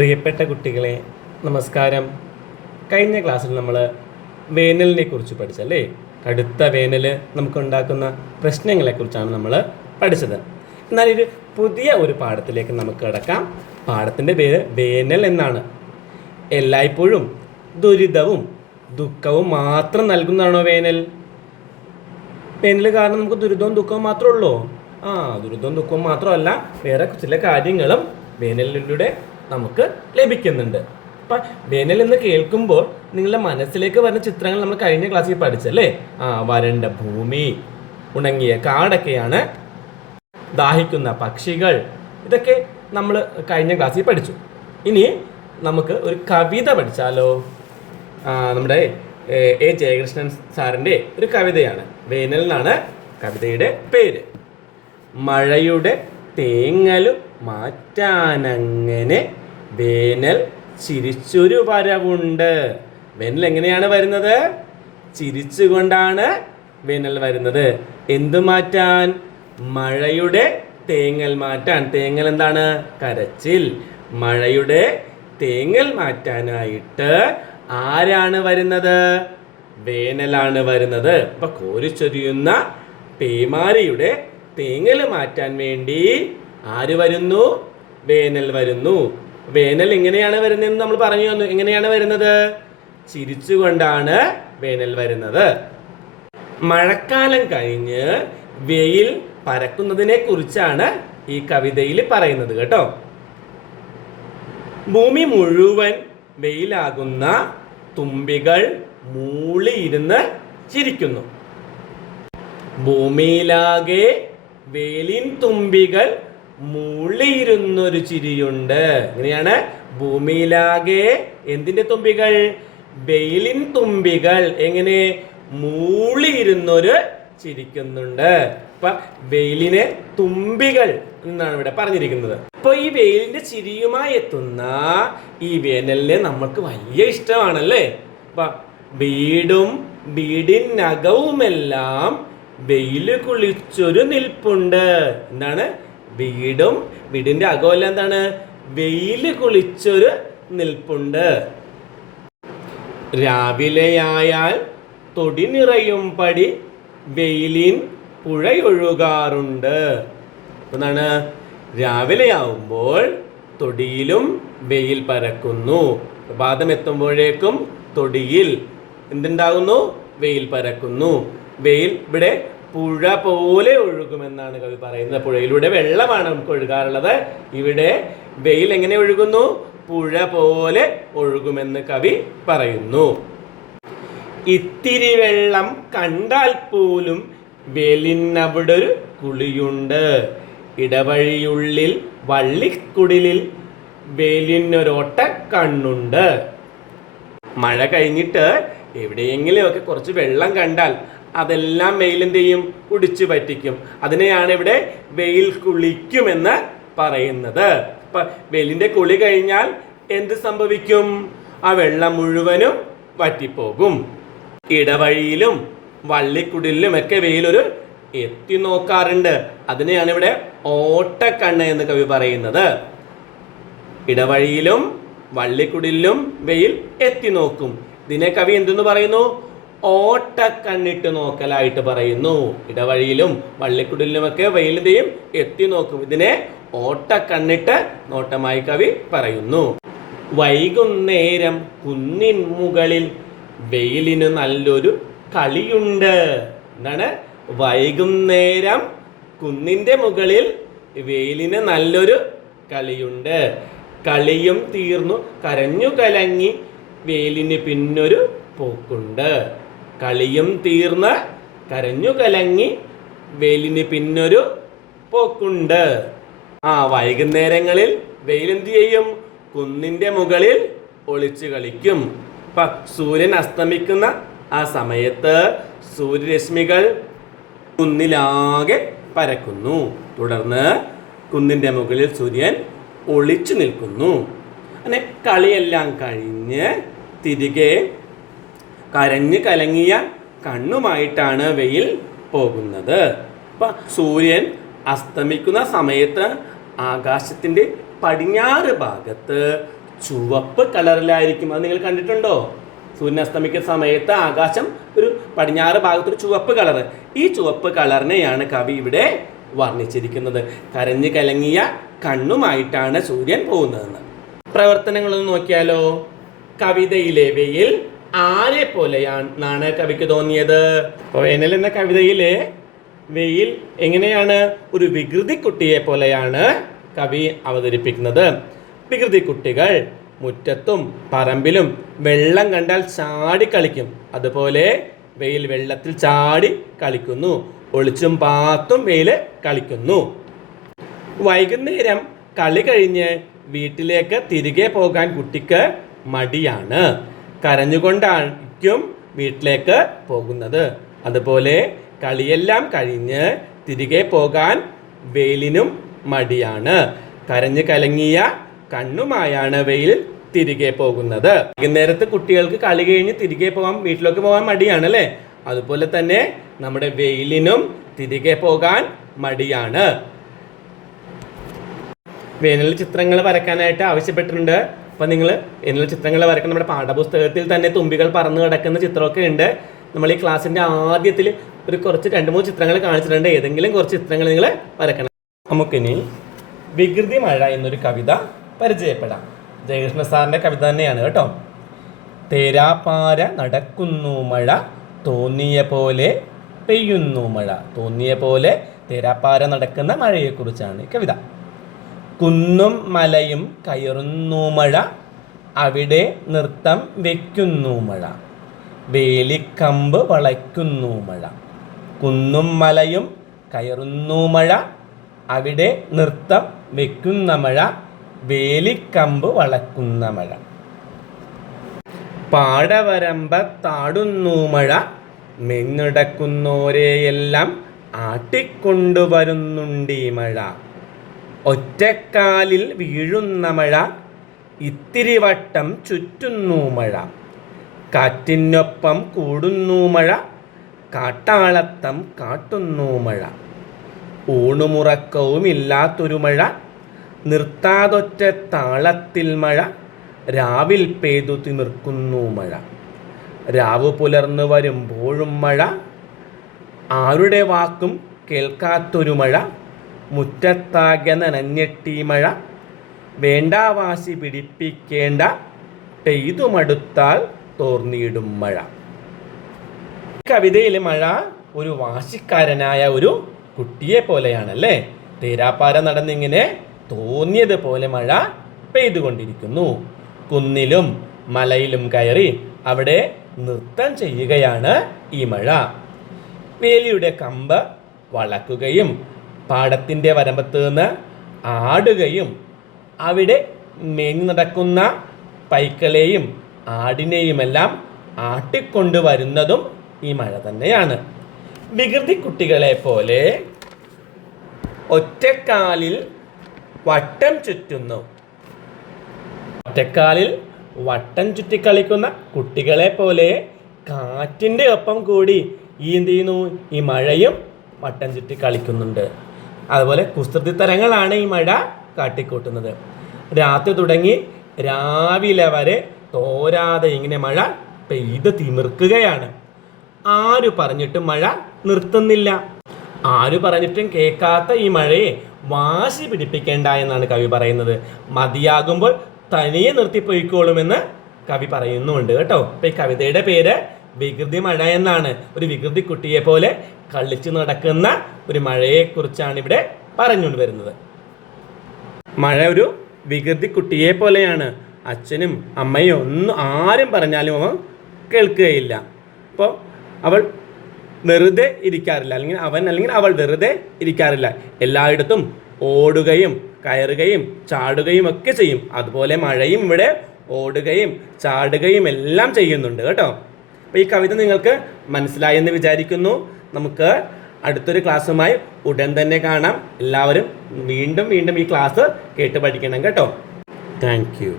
പ്രിയപ്പെട്ട കുട്ടികളെ, നമസ്കാരം. കഴിഞ്ഞ ക്ലാസ്സിൽ നമ്മൾ വേനലിനെ കുറിച്ച് പഠിച്ചല്ലേ. കടുത്ത വേനൽ നമുക്കുണ്ടാക്കുന്ന പ്രശ്നങ്ങളെക്കുറിച്ചാണ് നമ്മൾ പഠിച്ചത്. എന്നാൽ ഒരു പുതിയ പാഠത്തിലേക്ക് നമുക്ക് കിടക്കാം. പാഠത്തിൻ്റെ പേര് വേനൽ എന്നാണ്. എല്ലായ്പ്പോഴും ദുരിതവും ദുഃഖവും മാത്രം നൽകുന്നതാണോ വേനൽ? വേനൽ കാരണം നമുക്ക് ദുരിതവും ദുഃഖവും മാത്രമേ ഉള്ളൂ? ദുരിതവും ദുഃഖവും മാത്രമല്ല, വേറെ ചില കാര്യങ്ങളും വേനലിലൂടെ നമുക്ക് ലഭിക്കുന്നുണ്ട്. അപ്പം വേനൽ എന്ന് കേൾക്കുമ്പോൾ നിങ്ങളുടെ മനസ്സിലേക്ക് വരുന്ന ചിത്രങ്ങൾ നമ്മൾ കഴിഞ്ഞ ക്ലാസ്സിൽ പഠിച്ചല്ലേ. വരണ്ട ഭൂമി, ഉണങ്ങിയ കാടൊക്കെയാണ്, ദാഹിക്കുന്ന പക്ഷികൾ, ഇതൊക്കെ നമ്മൾ കഴിഞ്ഞ ക്ലാസ്സിൽ പഠിച്ചു. ഇനി നമുക്ക് ഒരു കവിത പഠിച്ചാലോ? നമ്മുടെ എ ജയകൃഷ്ണൻ സാറിൻ്റെ ഒരു കവിതയാണ്. വേനൽ എന്നാണ് കവിതയുടെ പേര്. മഴയുടെ തേങ്ങലും മാറ്റാനങ്ങനെ വേനൽ ചിരിച്ചൊരു വരവുണ്ട്. വേനൽ എങ്ങനെയാണ് വരുന്നത്? ചിരിച്ചുകൊണ്ടാണ് വേനൽ വരുന്നത്. എന്ത് മാറ്റാൻ? മഴയുടെ തേങ്ങൽ മാറ്റാൻ. തേങ്ങൽ എന്താണ്? കരച്ചിൽ. മഴയുടെ തേങ്ങൽ മാറ്റാനായിട്ട് ആരാണ് വരുന്നത്? വേനലാണ് വരുന്നത്. അപ്പൊ കോരിച്ചൊരിയുന്ന പേമാരിയുടെ തേങ്ങൽ മാറ്റാൻ വേണ്ടി ആര് വരുന്നു? വേനൽ വരുന്നു. വേനൽ എങ്ങനെയാണ് വരുന്നതെന്ന് നമ്മൾ പറഞ്ഞു തന്നു. എങ്ങനെയാണ് വരുന്നത്? ചിരിച്ചുകൊണ്ടാണ് വേനൽ വരുന്നത്. മഴക്കാലം കഴിഞ്ഞ് വെയിൽ പരക്കുന്നതിനെ കുറിച്ചാണ് ഈ കവിതയിൽ പറയുന്നത് കേട്ടോ. ഭൂമി മുഴുവൻ വെയിലാകുന്ന തുമ്പികൾ മൂളിയിരുന്ന് ചിരിക്കുന്നു. ഭൂമിയിലാകെ വെയിലിൻ തുമ്പികൾ മൂളിയിരുന്നൊരു ചിരിയുണ്ട്. എങ്ങനെയാണ്? ഭൂമിയിലാകെ എന്തിന്റെ തുമ്പികൾ? വെയിലിൻ തുമ്പികൾ. എങ്ങനെ? മൂളിയിരുന്നൊരു ചിരിക്കുന്നുണ്ട്. അപ്പൊ വെയിലിനെ തുമ്പികൾ എന്നാണ് ഇവിടെ പറഞ്ഞിരിക്കുന്നത്. അപ്പൊ ഈ വെയിലിന്റെ ചിരിയുമായി എത്തുന്ന ഈ വേനലിനെ നമുക്ക് വലിയ ഇഷ്ടമാണല്ലേ. അപ്പൊ വീടും വീടിനകവുമെല്ലാം വെയില് കുളിച്ചൊരു നിൽപ്പുണ്ട്. എന്താണ്? വീടും വീടിന്റെ അകമെല്ലാം എന്താണ്? വെയില് കുളിച്ചൊരു നിൽപ്പുണ്ട്. രാവിലെയായാൽ തൊടി നിറയും പടി വെയിലിൻ പുഴയൊഴുകാറുണ്ട്. എന്താണ്? രാവിലെയാവുമ്പോൾ തൊടിയിലും വെയിൽ പരക്കുന്നു. പ്രഭാതം എത്തുമ്പോഴേക്കും തൊടിയിൽ എന്തുണ്ടാകുന്നു? വെയിൽ പരക്കുന്നു. വെയിൽ ഇവിടെ പുഴ പോലെ ഒഴുകുമെന്നാണ് കവി പറയുന്നത്. പുഴയിലൂടെ വെള്ളമാണ് നമുക്ക് ഒഴുകാറുള്ളത്. ഇവിടെ വെയിൽ എങ്ങനെ ഒഴുകുന്നു? പുഴ പോലെ ഒഴുകുമെന്ന് കവി പറയുന്നു. ഇത്തിരി വെള്ളം കണ്ടാൽ പോലും വെയിലിനവിടെ ഒരു കുളിയുണ്ട്. ഇടവഴിയുള്ളിൽ വള്ളിക്കുടിലിൽ വെയിലിനൊരൊട്ട കണ്ണുണ്ട്. മഴ കഴിഞ്ഞിട്ട് എവിടെയെങ്കിലും ഒക്കെ കുറച്ച് വെള്ളം കണ്ടാൽ അതെല്ലാം വെയിലെന്ത് ചെയ്യും? കുടിച്ചു പറ്റിക്കും. അതിനെയാണ് ഇവിടെ വെയിൽ കുളിക്കുമെന്ന് പറയുന്നത്. അപ്പൊ വെയിലിന്റെ കുളി കഴിഞ്ഞാൽ എന്ത് സംഭവിക്കും? ആ വെള്ളം മുഴുവനും വറ്റിപ്പോകും. ഇടവഴിയിലും വള്ളിക്കുടിലും ഒക്കെ വെയിലൊരു എത്തി നോക്കാറുണ്ട്. അതിനെയാണ് ഇവിടെ ഓട്ടക്കണ്ണ് എന്ന് കവി പറയുന്നത്. ഇടവഴിയിലും വള്ളിക്കുടിലും വെയിൽ എത്തി നോക്കും. ഇതിനെ കവി എന്തെന്ന് പറയുന്നു? ഓട്ടക്കണ്ണിട്ട് നോക്കലായിട്ട് പറയുന്നു. ഇടവഴിയിലും വള്ളിക്കുടിലുമൊക്കെ വെയിലിന്റെയും എത്തി നോക്കും. ഇതിനെ ഓട്ടക്കണ്ണിട്ട് നോട്ടമായി കവി പറയുന്നു. വൈകുന്നേരം കുന്നിൻ മുകളിൽ വെയിലിന് നല്ലൊരു കളിയുണ്ട്. എന്താണ്? വൈകുന്നേരം കുന്നിന്റെ മുകളിൽ വെയിലിന് നല്ലൊരു കളിയുണ്ട്. കളിയും തീർന്നു കരഞ്ഞു കലങ്ങി വെയിലിന് പിന്നൊരു പോക്കുണ്ട്. കളിയും തീർന്ന് കരഞ്ഞു കലങ്ങി വെയിലിന് പിന്നൊരു പോക്കുണ്ട്. വൈകുന്നേരങ്ങളിൽ വെയിൽ എന്ത് ചെയ്യും? കുന്നിന്റെ മുകളിൽ ഒളിച്ചു കളിക്കും. സൂര്യൻ അസ്തമിക്കുന്ന ആ സമയത്ത് സൂര്യരശ്മികൾ കുന്നിലാകെ പരക്കുന്നു. തുടർന്ന് കുന്നിന്റെ മുകളിൽ സൂര്യൻ ഒളിച്ചു നിൽക്കുന്നു. അങ്ങനെ കളിയെല്ലാം കഴിഞ്ഞ് തിരികെ കരഞ്ഞു കലങ്ങിയ കണ്ണുമായിട്ടാണ് വെയിൽ പോകുന്നത്. അപ്പം സൂര്യൻ അസ്തമിക്കുന്ന സമയത്ത് ആകാശത്തിൻ്റെ പടിഞ്ഞാറ് ഭാഗത്ത് ചുവപ്പ് കളറിലായിരിക്കും. അത് നിങ്ങൾ കണ്ടിട്ടുണ്ടോ? സൂര്യനസ്തമിക്കുന്ന സമയത്ത് ആകാശം ഒരു പടിഞ്ഞാറ് ഭാഗത്തൊരു ചുവപ്പ് കളർ. ഈ ചുവപ്പ് കളറിനെയാണ് കവി ഇവിടെ വർണ്ണിച്ചിരിക്കുന്നത്. കരഞ്ഞു കലങ്ങിയ കണ്ണുമായിട്ടാണ് സൂര്യൻ പോകുന്നതെന്ന്. പ്രവർത്തനങ്ങളൊന്ന് നോക്കിയാലോ. കവിതയിലെ വെയിൽ ആരെ പോലെയാണെന്നാണ് കവിക്ക് തോന്നിയത്? അപ്പോൾ വേനൽ എന്ന കവിതയിലെ വെയിൽ എങ്ങനെയാണ്? ഒരു വികൃതി കുട്ടിയെ പോലെയാണ് കവി അവതരിപ്പിക്കുന്നത്. വികൃതി കുട്ടികൾ മുറ്റത്തും പറമ്പിലും വെള്ളം കണ്ടാൽ ചാടി കളിക്കും. അതുപോലെ വെയിൽ വെള്ളത്തിൽ ചാടി കളിക്കുന്നു. ഒളിച്ചും പാത്തും വെയിൽ കളിക്കുന്നു. വൈകുന്നേരം കളി കഴിഞ്ഞ് വീട്ടിലേക്ക് തിരികെ പോകാൻ കുട്ടിക്ക് മടിയാണ്. കരഞ്ഞുകൊണ്ടായിരിക്കും വീട്ടിലേക്ക് പോകുന്നത്. അതുപോലെ കളിയെല്ലാം കഴിഞ്ഞ് തിരികെ പോകാൻ വെയിലിനും മടിയാണ്. കരഞ്ഞു കലങ്ങിയ കണ്ണുമായാണ് വെയിൽ തിരികെ പോകുന്നത്. വൈകുന്നേരത്ത് കുട്ടികൾക്ക് കളി കഴിഞ്ഞ് തിരികെ പോകാൻ വീട്ടിലേക്ക് പോകാൻ മടിയാണ് അല്ലേ? അതുപോലെ തന്നെ നമ്മുടെ വെയിലിനും തിരികെ പോകാൻ മടിയാണ്. വേനൽ ചിത്രങ്ങൾ വരയ്ക്കാനായിട്ട് ആവശ്യപ്പെട്ടിട്ടുണ്ട്. അപ്പം നിങ്ങൾ വേനൽ ചിത്രങ്ങൾ വരയ്ക്കാൻ നമ്മുടെ പാഠപുസ്തകത്തിൽ തന്നെ തുമ്പികൾ പറന്ന് കിടക്കുന്ന ചിത്രമൊക്കെ ഉണ്ട്. നമ്മൾ ഈ ക്ലാസ്സിൻ്റെ ആദ്യത്തിൽ ഒരു കുറച്ച് 2-3 ചിത്രങ്ങൾ കാണിച്ചിട്ടുണ്ട്. ഏതെങ്കിലും കുറച്ച് ചിത്രങ്ങൾ നിങ്ങൾ വരയ്ക്കണം. നമുക്കിനി വികൃതി മഴ എന്നൊരു കവിത പരിചയപ്പെടാം. ജയകൃഷ്ണ സാറിൻ്റെ കവിത തന്നെയാണ് കേട്ടോ. തേരാപ്പാര നടക്കുന്നു മഴ, തോന്നിയ പോലെ പെയ്യുന്നു മഴ. തോന്നിയ പോലെ തേരാപ്പാര നടക്കുന്ന മഴയെക്കുറിച്ചാണ് ഈ കവിത. കുന്നും മലയും കയറുന്നു മഴ, അവിടെ നൃത്തം വയ്ക്കുന്നു മഴ. വേലിക്കമ്പ് വളയ്ക്കുന്നു മഴ. കുന്നും മലയും കയറുന്നു മഴ, അവിടെ നൃത്തം വയ്ക്കുന്ന മഴ. വേലിക്കമ്പ് വളയ്ക്കുന്ന മഴ. പാടവരമ്പത്താടുന്നു മഴ, മെന്നടക്കുന്നോരെയെല്ലാം ആട്ടിക്കൊണ്ടുവരുന്നുണ്ടീ മഴ. ഒറ്റക്കാലിൽ വീഴുന്ന മഴ, ഇത്തിരി വട്ടം ചുറ്റുന്നു മഴ. കാറ്റിനൊപ്പം കൂടുന്നു മഴ, കാട്ടാളത്തം കാട്ടുന്നു മഴ. ഊണുമുറക്കവുമില്ലാത്തൊരു മഴ, നിർത്താതൊറ്റ താളത്തിൽ മഴ. രാവിൽ പെയ്തു തിമിർക്കുന്നു മഴ. രാവു പുലർന്നു വരുമ്പോഴും മഴ, ആരുടെ വാക്കും കേൾക്കാത്തൊരു മഴ. മുറ്റത്താകെ നനഞ്ഞെട്ടി മഴ, വേണ്ടാവാശി പിടിപ്പിക്കേണ്ട, പെയ്തുമടുത്താൽ തോർന്നിടും മഴ. കവിതയിൽ മഴ ഒരു വാശിക്കാരനായ ഒരു കുട്ടിയെ പോലെയാണല്ലേ. തേരാപ്പാര നടന്നിങ്ങനെ തോന്നിയതുപോലെ മഴ പെയ്തുകൊണ്ടിരിക്കുന്നു. കുന്നിലും മലയിലും കയറി അവിടെ നൃത്തം ചെയ്യുകയാണ് ഈ മഴ. വേലിയുടെ കമ്പ് വളക്കുകയും പാടത്തിൻ്റെ വരമ്പത്ത് നിന്ന് ആടുകയും അവിടെ മേഞ്ഞു നടക്കുന്ന പൈക്കളെയും ആടിനെയുമെല്ലാം ആട്ടിക്കൊണ്ടുവരുന്നതും ഈ മഴ തന്നെയാണ്. വികൃതി കുട്ടികളെ പോലെ ഒറ്റക്കാലിൽ വട്ടം ചുറ്റുന്നു. ഒറ്റക്കാലിൽ വട്ടം ചുറ്റിക്കളിക്കുന്ന കുട്ടികളെ പോലെ കാറ്റിൻ്റെ ഒപ്പം കൂടി എന്ത് ചെയ്യുന്നു? ഈ മഴയും വട്ടം ചുറ്റി കളിക്കുന്നുണ്ട്. അതുപോലെ കുസൃതി തരങ്ങളാണ് ഈ മഴ കാട്ടിക്കൂട്ടുന്നത്. രാത്രി തുടങ്ങി രാവിലെ വരെ തോരാതെ ഇങ്ങനെ മഴ പെയ്ത് തിമിർക്കുകയാണ്. ആര് പറഞ്ഞിട്ടും മഴ നിർത്തുന്നില്ല. ആര് പറഞ്ഞിട്ടും കേൾക്കാത്ത ഈ മഴയെ വാശി പിടിപ്പിക്കേണ്ട എന്നാണ് കവി പറയുന്നത്. മതിയാകുമ്പോൾ തനിയെ നിർത്തിപ്പോയിക്കോളുമെന്ന് കവി പറയുന്നുണ്ട് കേട്ടോ. അപ്പം ഈ കവിതയുടെ പേര് വികൃതി മഴ എന്നാണ്. ഒരു വികൃതി കുട്ടിയെ പോലെ കളിച്ചു നടക്കുന്ന ഒരു മഴയെക്കുറിച്ചാണ് ഇവിടെ പറഞ്ഞുകൊണ്ട് വരുന്നത്. മഴ ഒരു വികൃതി കുട്ടിയെ പോലെയാണ്. അച്ഛനും അമ്മയും ഒന്നും ആരും പറഞ്ഞാലും അവൻ കേൾക്കുകയില്ല. അപ്പോൾ അവൾ വെറുതെ ഇരിക്കാറില്ല, അല്ലെങ്കിൽ അവൾ വെറുതെ ഇരിക്കാറില്ല. എല്ലായിടത്തും ഓടുകയും കയറുകയും ചാടുകയും ഒക്കെ ചെയ്യും. അതുപോലെ മഴയും ഇവിടെ ഓടുകയും ചാടുകയും എല്ലാം ചെയ്യുന്നുണ്ട് കേട്ടോ. അപ്പോൾ ഈ കവിത നിങ്ങൾക്ക് മനസ്സിലായെന്ന് വിചാരിക്കുന്നു. നമുക്ക് അടുത്തൊരു ക്ലാസ്സുമായി ഉടൻ തന്നെ കാണാം. എല്ലാവരും വീണ്ടും ഈ ക്ലാസ് കേട്ട് പഠിക്കണം കേട്ടോ. Thank you.